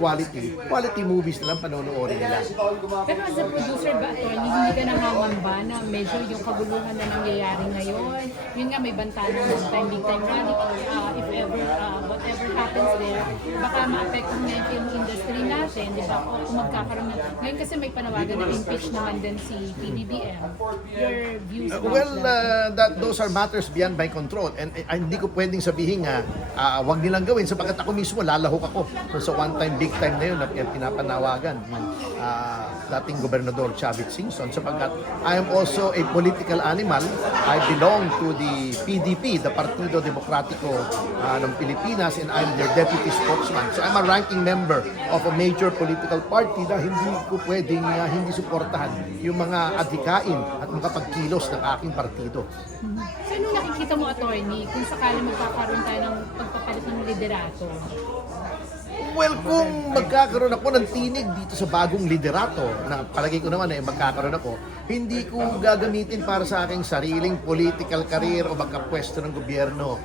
quality movies na lang panonoorin nila. Pero as a producer ba, attorney, hindi ka nangangamba na medyo yung kaguluhan na nangyayari ngayon? Yun nga, may banta ng one-time, big-time rally. If ever, whatever happens there, baka ma-apektuhan nga yung film industry natin, di ba? O kung magkakaroon na. Ngayon kasi may panawagan na impeach naman din si PBBM. Your views about that? Those are matters beyond my control. And hindi ko pwedeng sabihin nga, wag nilang gawin sapagkat ako mismo lalahok ako sa one-time, big-time na yun na pinapanawagan ni dating Gobernador Chavit Singson sapagkat I am also a political animal. I belong to the PDP, the Partido Demokratiko ng Pilipinas, and I'm their deputy spokesman. So I'm a ranking member of a major political party na hindi ko pwedeng hindi suportahan yung mga adhikain at mga pagkilos ng aking partido. So anong nakikita mo, attorney, kung sakali magkakaroon tayo ng pagpapalit ng liderato? Well, kung magkakaroon ako ng tinig dito sa bagong liderato, na palagay ko naman ay magkakaroon ako, hindi ko gagamitin para sa aking sariling political career o magkapwesto ng gobyerno.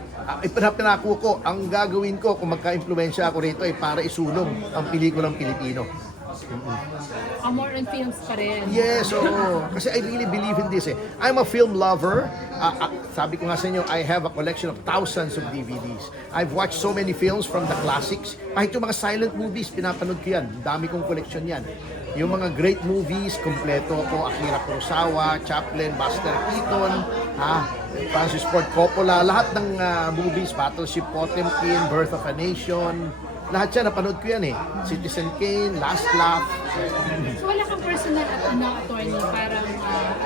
Pinako ko, ang gagawin ko kung magka-impluensya ako rito ay para isulong ang pelikulang Pilipino. More on films pa rin. Yes, oo. Kasi I really believe in this eh. I'm a film lover. Sabi ko nga sa inyo, I have a collection of thousands of DVDs. I've watched so many films from the classics. Kahit yung mga silent movies, pinapanood ko yan. Dami kong collection yan. Yung mga great movies, kompleto ko. Akira Kurosawa, Chaplin, Buster Keaton, Francis Ford Coppola, lahat ng movies, Battleship Potemkin, Birth of a Nation, lahat yan, napanood ko yan eh. Citizen Kane, Last Laugh. So wala kang personal attorney parang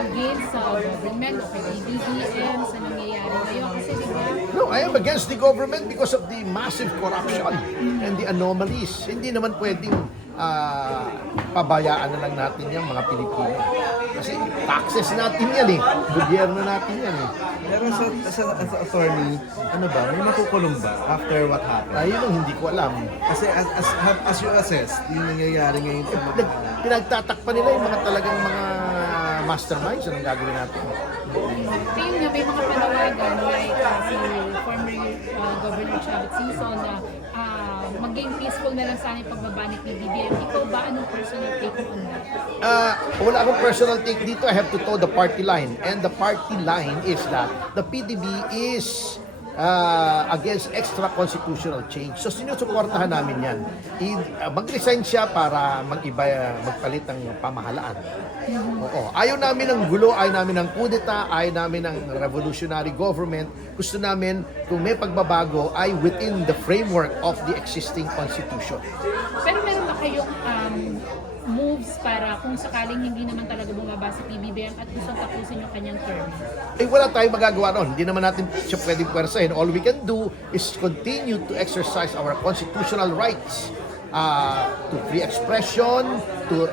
against sa government o kay PBBM sa nangyayari ngayon? Kasi di ba? No, I am against the government because of the massive corruption and the anomalies. Hindi naman pwedeng pabayaan na lang natin yung mga Pilipino. Kasi taxes natin yan eh. Gobyerno natin yan eh. Pero as attorney, ano ba, may makukulong ba after what happened? Ayun ang hindi ko alam. Kasi as you assess, yung nangyayari ngayon sa mga... Pinagtatakpan nila yung mga talagang mga masterminds. Anong gagawin natin? Kaya nga, may mga panawagan like si former Governor Chavit Singson na maging peaceful na lang sana yung pagbaba ni PBBM. Ikaw ba, anong personal take mo on that? Wala akong personal take dito. I have to toe the party line. And the party line is that the PDB is against extra constitutional change. So sinusuportahan namin yan. Mag-resign siya para magpalit ng pamahalaan. Oo. Ayaw namin ng gulo, ayaw namin ng kudeta, ayaw namin ng revolutionary government. Gusto namin kung may pagbabago ay within the framework of the existing constitution. Pero meron ba kayong moves para kung sakaling hindi naman talaga bumaba si PBBM at gusto tapusin yung kanyang term? Wala tayong magagawa noon. Hindi naman natin siya pwedeng pwersahin. All we can do is continue to exercise our constitutional rights to free expression, to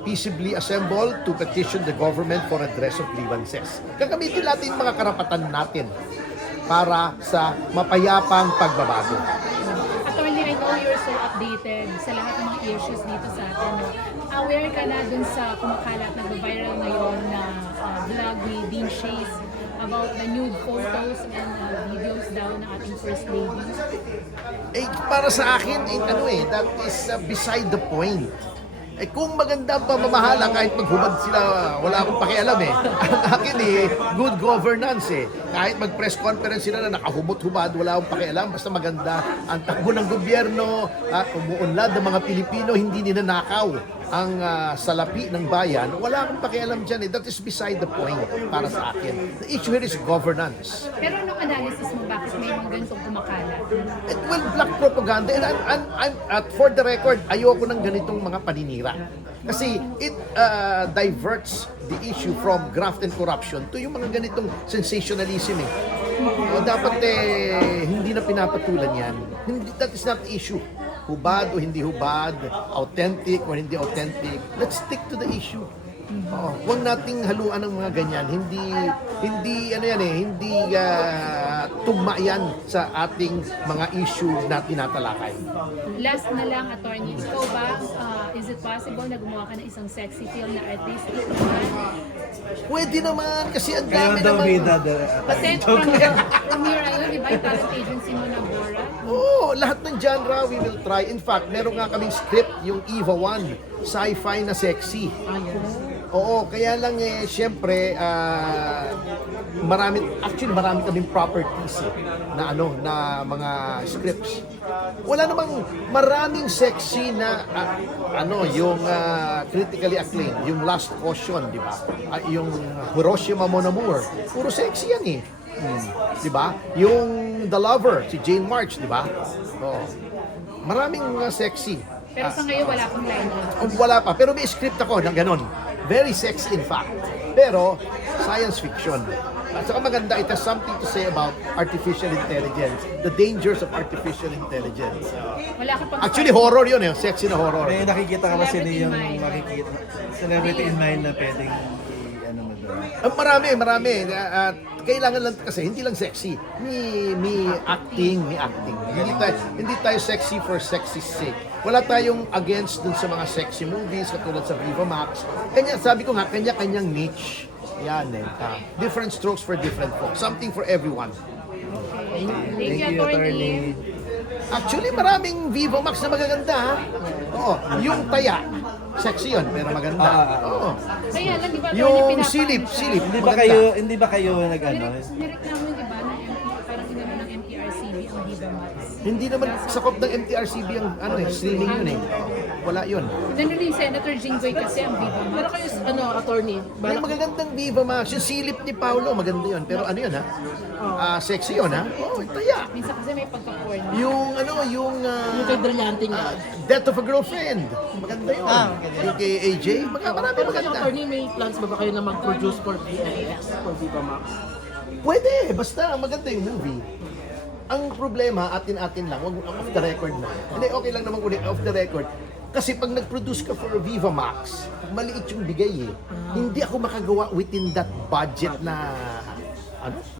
peaceably assemble, to petition the government for redress of grievances. Gagamitin natin mga karapatan natin para sa mapayapang pagbabago. Attorney, I know you're so updated sa lahat ng mga issues dito sa atin. No? Aware ka na dun sa kumakalat na viral ngayon na vlog ni Dean Shays about the nude photos and videos daw ng ating First Lady? Para sa akin, that is beside the point. Kung maganda ang pamamahala, kahit maghubad sila, wala akong pakialam eh. Ang akin good governance eh. Kahit mag-press conference sila na nakahubot-hubad, wala akong pakialam. Basta maganda ang takbo ng gobyerno, umuunlad ng mga Pilipino, hindi ninanakaw ang salapi ng bayan. Wala akong pakialam dyan eh. That is beside the point para sa akin. The issue here is governance. Pero anong analysis mo, bakit may mga ganitong kumakalat? Well, black propaganda. And for the record, ayoko ng ganitong mga paninira. Kasi it diverts the issue from graft and corruption to yung mga ganitong sensationalism eh. Dapat hindi na pinapatulan yan. That is not the issue. Hubad o hindi hubad, authentic o hindi authentic. Let's stick to the issue. Huwag nating haluan ng mga ganyan. Hindi tugma yan sa ating mga issue na tinatalakay. Last na lang, attorney, ikaw ba, is it possible na gumawa ka ng isang sexy film na artistic naman? Pwede naman, kasi ang Kaya dami daw naman. bida Kasi from your, di ba, yung talent agency mo na Bora? Oo, lahat ng genre we will try. In fact, meron nga kaming script, yung Eva 1, sci-fi na sexy. Oo, kaya lang syempre, marami kaming properties na mga scripts. Wala namang maraming sexy na yung critically acclaimed, yung Last Caution, di ba? Yung Hiroshima Mon Amour, puro sexy yan eh. Di ba? Yung The Lover, si Jane March, di ba? Oo. Maraming sexy. Pero sa ngayon, wala pang line. Wala pa, pero may script ako ng ganon. Very sexy in fact. Pero science fiction. At saka maganda, it has something to say about artificial intelligence. The dangers of artificial intelligence. Wala ka pang... Actually, horror yun eh. Sexy na horror. May nakikita ka kasi Celebrity yung in mind. makikita. Celebrity in mind na pwedeng ano mo doon. Marami. At kailangan lang kasi, hindi lang sexy. May acting. Hindi tayo sexy for sexy sake. Wala tayong against dun sa mga sexy movies katulad sa Viva Max. Sabi ko nga, kanya-kanyang niche. Yan eh. Different strokes for different folks. Something for everyone. Thank you, attorney. Actually, maraming Viva Max na magaganda ha. Oo, yung taya. Sexy yun, pero maganda. Oo. Kaya lang, di ba, Yung attorney, silip. Hindi ba kayo nag-ano? Nireklamo, di ba, ng parang inano ng MTRCB ang Viva Max. Hindi naman sakop ng MTRCB ang streaming yun eh. Wala yun. Inano ni Senator Jinggoy kasi ang Viva Max. Pero kayo, attorney, May magagandang Viva Max. Yung silip ni Paolo, maganda yun. Pero ano yun ha? Sexy yun ha? Oo, taya. Minsan kasi may pagka-porn. Yung yung kay Brillante nga. Death of a Girlfriend. Maganda yun. Yung kay AJ, marami Pero maganda. attorney, may plans ba kayo na mag-produce for VMAX, for Viva Max? Pwede, basta maganda yung movie. Ang problema, atin-atin lang, wag off the record na. Hindi, okay lang naman ulit off the record. Kasi pag nag-produce ka for Viva Max, maliit yung bigay eh. Hindi ako makagawa within that budget na